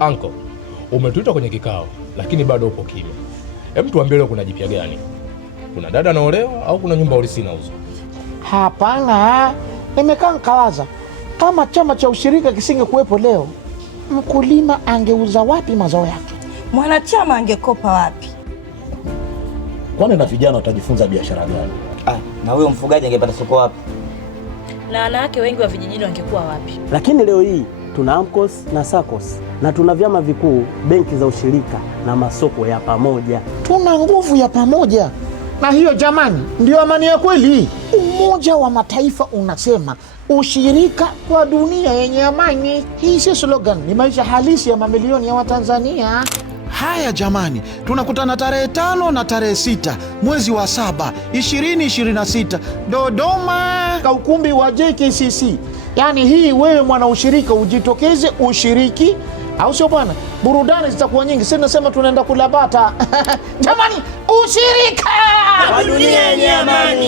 Anko, umetuita kwenye kikao lakini bado upo kimya. Hebu tuambie leo kuna jipya gani? Kuna dada anaolewa au kuna nyumba ulisi inauzwa? Hapana, nimekaa nikawaza, kama chama cha ushirika kisingekuwepo leo, mkulima angeuza wapi mazao yake? Mwanachama angekopa wapi? Kwani na vijana watajifunza biashara gani? Na huyo mfugaji angepata soko wapi? Na wanawake wengi wa vijijini wangekuwa wapi? Lakini leo hii tuna AMCOS na SACCOS na tuna vyama vikuu, benki za ushirika na masoko ya pamoja. Tuna nguvu ya pamoja, na hiyo jamani ndio amani ya kweli. Umoja wa Mataifa unasema ushirika kwa dunia yenye amani. Hii si slogan, ni maisha halisi ya mamilioni ya Watanzania. Haya jamani, tunakutana tarehe 5 na tarehe 6 mwezi wa 7 2026 Dodoma, Ka ukumbi wa JKCC. Yaani hii wewe mwana ushirika ujitokeze ushiriki, au sio bwana? Burudani zitakuwa nyingi. Sisi tunasema tunaenda kula bata. Jamani, ushirika kwa dunia yenye amani.